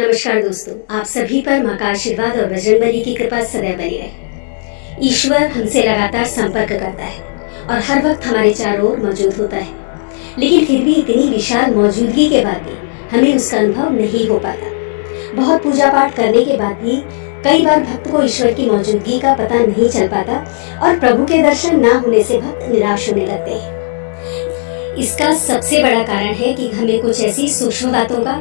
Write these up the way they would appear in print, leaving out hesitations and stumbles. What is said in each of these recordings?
नमस्कार दोस्तों, आप सभी पर मां का आशीर्वाद और बजरंगबली की कृपा सदैव बनी रहे। ईश्वर हमसे लगातार संपर्क करता है और हर वक्त हमारे चारों ओर मौजूद होता है, लेकिन फिर भी इतनी विशाल मौजूदगी के बाद भी हमें उसका अनुभव नहीं हो पाता। बहुत पूजा पाठ करने के बाद भी कई बार भक्त को ईश्वर की मौजूदगी का पता नहीं चल पाता और प्रभु के दर्शन न होने से भक्त निराश होने लगते हैं। इसका सबसे बड़ा कारण है कि हमें कुछ ऐसी सूक्ष्म बातों का,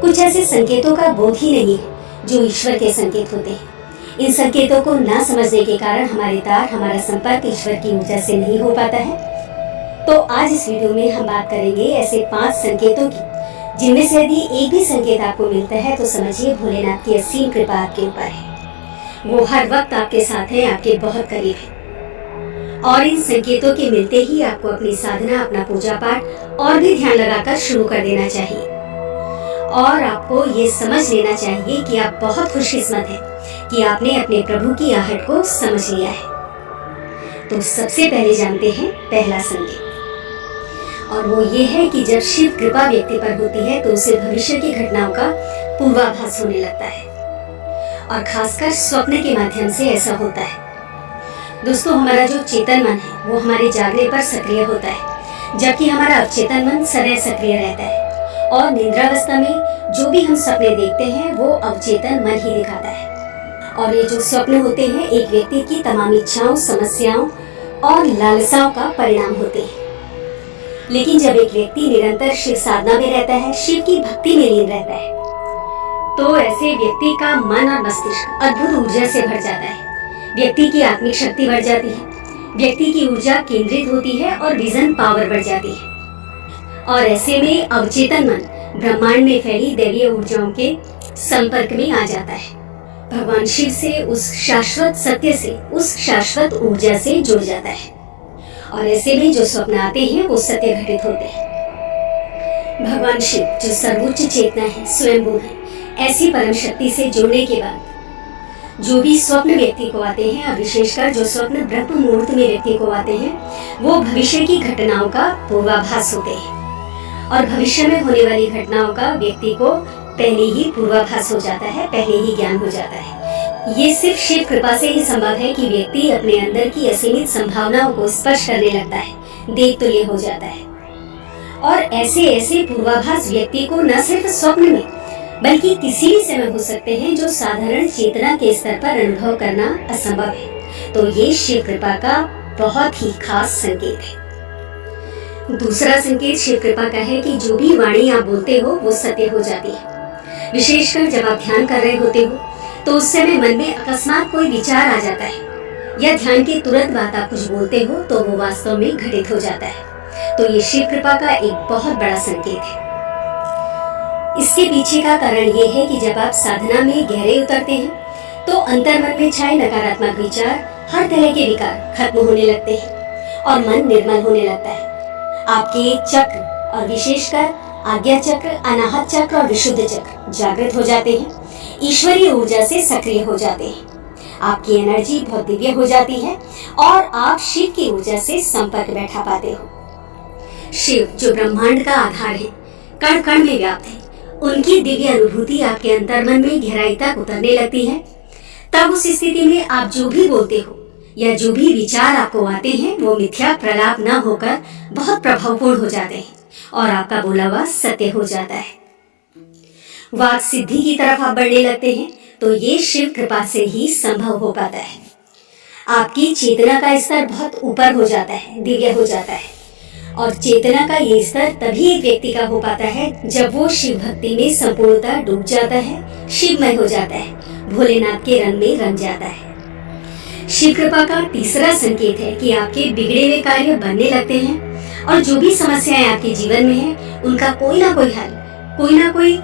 कुछ ऐसे संकेतों का बोध ही नहीं है जो ईश्वर के संकेत होते हैं। इन संकेतों को न समझने के कारण हमारे तार, हमारा संपर्क ईश्वर की ऊर्जा से नहीं हो पाता है। तो आज इस वीडियो में हम बात करेंगे ऐसे 5 संकेतों की, जिनमें से यदि एक भी संकेत आपको मिलता है तो समझिए भोलेनाथ की असीम कृपा आपके ऊपर है। वो हर वक्त आपके साथ है, आपके बहुत करीब है। और इन संकेतों के मिलते ही आपको अपनी साधना, अपना पूजा पाठ और भी ध्यान लगाकर शुरू कर देना चाहिए। और आपको ये समझ लेना चाहिए कि आप बहुत खुशकिस्मत हैं कि आपने अपने प्रभु की आहट को समझ लिया है। तो सबसे पहले जानते हैं पहला संकेत, और वो ये है कि जब शिव कृपा व्यक्ति पर होती है तो उसे भविष्य की घटनाओं का पूर्वाभास होने लगता है, और खासकर स्वप्न के माध्यम से ऐसा होता है। दोस्तों, हमारा जो चेतन मन है वो हमारे जागने पर सक्रिय होता है, जबकि हमारा अवचेतन मन सदैव सक्रिय रहता है। और निद्रावस्था में जो भी हम सपने देखते हैं वो अवचेतन मन ही दिखाता है। और ये जो स्वप्न होते हैं एक व्यक्ति की तमाम इच्छाओं, समस्याओं और लालसाओं का परिणाम होते हैं। लेकिन जब एक व्यक्ति निरंतर शिव साधना में रहता है, शिव की भक्ति में लीन रहता है, तो ऐसे व्यक्ति का मन और मस्तिष्क अद्भुत ऊर्जा से भर जाता है। व्यक्ति की आत्मिक शक्ति बढ़ जाती है, व्यक्ति की ऊर्जा केंद्रित होती है और विजन पावर बढ़ जाती है। और ऐसे में अवचेतन मन ब्रह्मांड में फैली दैवीय ऊर्जाओं के संपर्क में आ जाता है। भगवान शिव से, उस शाश्वत सत्य से, उस शाश्वत ऊर्जा से जुड़ जाता है। और ऐसे में जो स्वप्न आते हैं वो सत्य घटित होते हैं। भगवान शिव जो सर्वोच्च चेतना है, स्वयंभू है, ऐसी परम शक्ति से जुड़ने के बाद जो भी स्वप्न व्यक्ति को आते हैं, और विशेषकर जो स्वप्न ब्रह्म मुहूर्त में व्यक्ति को आते हैं, वो भविष्य की घटनाओं का पूर्वाभास होते हैं। और भविष्य में होने वाली घटनाओं का व्यक्ति को पहले ही पूर्वाभास हो जाता है, पहले ही ज्ञान हो जाता है। ये सिर्फ शिव कृपा से ही संभव है कि व्यक्ति अपने अंदर की असीमित संभावनाओं को स्पर्श करने लगता है, देख तुल्य हो जाता है। और ऐसे ऐसे पूर्वाभास व्यक्ति को न सिर्फ स्वप्न में बल्कि किसी भी समय हो सकते हैं जो साधारण चेतना के स्तर पर अनुभव करना असंभव है। तो ये शिव कृपा का बहुत ही खास संकेत है। दूसरा संकेत शिव कृपा का है कि जो भी वाणी आप बोलते हो वो सत्य हो जाती है। विशेषकर जब आप ध्यान कर रहे होते हो तो उस समय मन में अकस्मात कोई विचार आ जाता है, या ध्यान के तुरंत बाद आप कुछ बोलते हो तो वो वास्तव में घटित हो जाता है। तो ये शिव कृपा का एक बहुत बड़ा संकेत है। इसके पीछे का कारण ये है कि जब आप साधना में गहरे उतरते हैं तो अंतर्मन में छाए नकारात्मक विचार, हर तरह के विकार खत्म होने लगते हैं और मन निर्मल होने लगता है। आपके चक्र, और विशेषकर आज्ञा चक्र, अनाहत चक्र और विशुद्ध चक्र जागृत हो जाते हैं, ईश्वरीय ऊर्जा से सक्रिय हो जाते हैं। आपकी एनर्जी बहुत दिव्य हो जाती है और आप शिव की ऊर्जा से संपर्क बैठा पाते हो। शिव जो ब्रह्मांड का आधार है, कण कण में व्याप्त है, उनकी दिव्य अनुभूति आपके अंतर्मन में गहराई तक उतरने लगती है। तब उस स्थिति में आप जो भी बोलते हो या जो भी विचार आपको आते हैं वो मिथ्या प्रलाप न होकर बहुत प्रभावपूर्ण हो जाते हैं और आपका बोला हुआ सत्य हो जाता है। वाक सिद्धि की तरफ आप बढ़ने लगते हैं। तो ये शिव कृपा से ही संभव हो पाता है। आपकी चेतना का स्तर बहुत ऊपर हो जाता है, दिव्य हो जाता है। और चेतना का ये स्तर तभी एक व्यक्ति का हो पाता है जब वो शिव भक्ति में संपूर्णतः डूब जाता है, शिवमय हो जाता है, भोलेनाथ के रंग में रंग जाता है। शिव कृपा का तीसरा संकेत है कि आपके बिगड़े हुए कार्य बनने लगते हैं और जो भी समस्याएं आपके जीवन में हैं, उनका कोई ना कोई हल, कोई ना कोई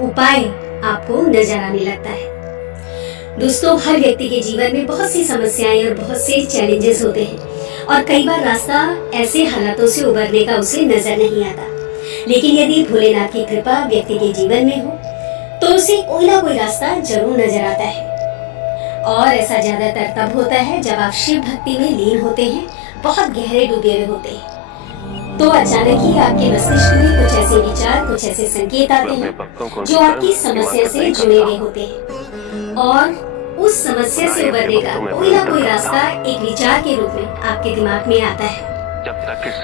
उपाय आपको नजर आने लगता है। दोस्तों, हर व्यक्ति के जीवन में बहुत सी समस्याएं और बहुत से चैलेंजेस होते हैं, और कई बार रास्ता ऐसे हालातों से उबरने का उसे नजर नहीं आता। लेकिन यदि भोलेनाथ की कृपा व्यक्ति के जीवन में हो तो उसे कोई ना कोई रास्ता जरूर नजर आता है। और ऐसा ज्यादातर तब होता है जब आप शिव भक्ति में लीन होते हैं, बहुत गहरे डूबे हुए होते हैं। तो अचानक ही आपके मस्तिष्क में कुछ ऐसे विचार, कुछ ऐसे संकेत आते हैं जो आपकी समस्या से जुड़े हुए होते हैं, और उस समस्या से उबरने का कोई ना कोई रास्ता एक विचार के रूप में आपके दिमाग में आता है।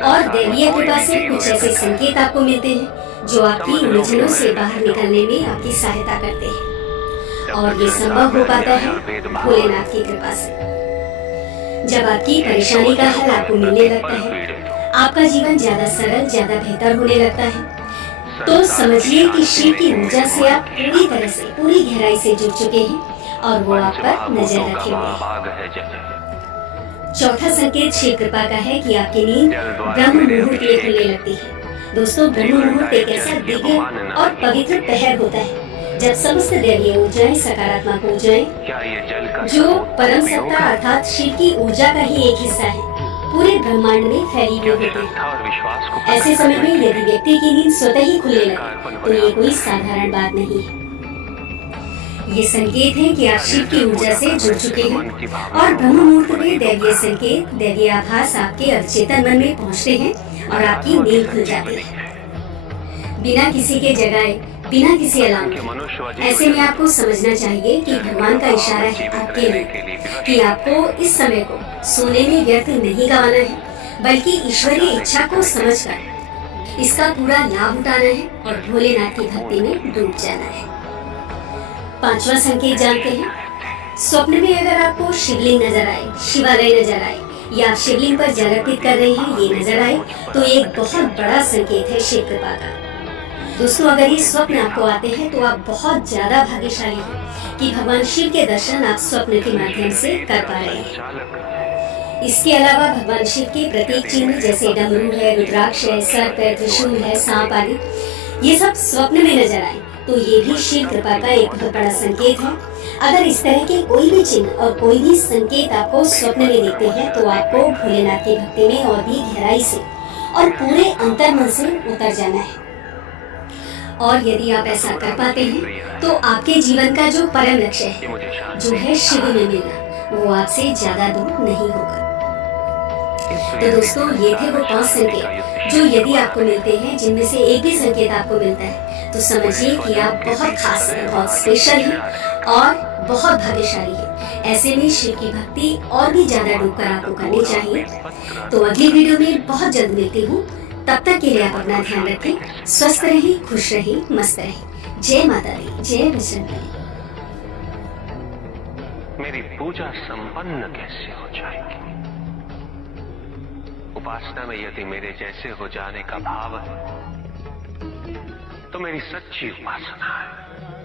और दैवीय कृपा से कुछ ऐसे संकेत आपको मिलते हैं जो आपकी उलझनों से बाहर निकलने में आपकी सहायता करते हैं, और ये संभव हो पाता है भोलेनाथ की कृपा से। जब आपकी परेशानी का हल आपको मिलने लगता है, आपका जीवन ज्यादा सरल, ज्यादा बेहतर होने लगता है, तो समझिए कि शिव की ऊर्जा से आप पूरी तरह से, पूरी गहराई से जुड़ चुके हैं और वो आप पर नजर रखे हुए हैं। चौथा संकेत शिव कृपा का है कि आपकी नींद ब्रह्म मुहूर्त में खुलने लगती है। दोस्तों, ब्रह्म मुहूर्त एक ऐसा दिव्य और पवित्र पहर होता है जब समस्त दैवीय ऊर्जाएं, सकारात्मक ऊर्जाएं, जो परम सत्ता अर्थात शिव की ऊर्जा का ही एक हिस्सा है, पूरे ब्रह्मांड में फैली हुई होती है। ऐसे समय में यदि व्यक्ति की नींद स्वतः ही खुलने लगे तो ये कोई साधारण बात नहीं है। ये संकेत है कि आप शिव की ऊर्जा से जुड़ चुके हैं, और ब्रह्म मुहूर्त में दैवीय संकेत, दैवीय आभास आपके अवचेतन मन में पहुंचते हैं और आपकी नींद खुल जाती है बिना किसी के जगाए, बिना किसी अलार्म के। ऐसे में आपको समझना चाहिए कि भगवान का इशारा है आपके लिए कि आपको इस समय को सोने में व्यर्थ नहीं गंवाना है, बल्कि ईश्वरीय इच्छा को समझकर इसका पूरा लाभ उठाना है और भोलेनाथ की भक्ति में डूब जाना है। पांचवा संकेत जानते हैं। स्वप्न में अगर आपको शिवलिंग नजर आए, शिवालय नजर आए, या आप शिवलिंग पर जल अर्पित कर रहे हैं ये नजर आए, तो एक बहुत बड़ा संकेत है शिव कृपा का। दोस्तों, अगर ये स्वप्न आपको आते हैं तो आप बहुत ज्यादा भाग्यशाली हैं कि भगवान शिव के दर्शन आप स्वप्न के माध्यम से कर पा रहे हैं। इसके अलावा भगवान शिव के प्रतीक चिन्ह जैसे डमरू है, रुद्राक्ष है, सर्प है, त्रिशूल है, सांप आदि, ये सब स्वप्न में नजर आए तो ये भी शिव कृपा का एक बहुत बड़ा संकेत है। अगर इस तरह के कोई भी चिन्ह और कोई भी संकेत आपको स्वप्न में दिखते हैं तो आपको भोलेनाथ की भक्ति में और भी गहराई से और पूरे अंतर्मन से उतर जाना है। और यदि आप ऐसा कर पाते हैं तो आपके जीवन का जो परम लक्ष्य है, जो है शिव में मिलना, वो आपसे ज्यादा दूर नहीं होगा। तो दोस्तों, ये थे वो 5 संकेत जो यदि आपको मिलते हैं, जिनमें से एक भी संकेत आपको मिलता है, तो समझिए कि आप बहुत खास हैं, बहुत स्पेशल हैं और बहुत भाग्यशाली हैं। ऐसे में शिव की भक्ति और भी ज्यादा डूबकर आपको करनी चाहिए। तो अगली वीडियो में बहुत जल्द मिलती हूँ। तब तक के लिए आप अपना ध्यान रखें, स्वस्थ रहें, खुश रहें, मस्त रहें। जय माता दी, जय बजरंगबली। मेरी पूजा संपन्न कैसे हो जाएगी? उपासना में यदि मेरे जैसे हो जाने का भाव है तो मेरी सच्ची उपासना है।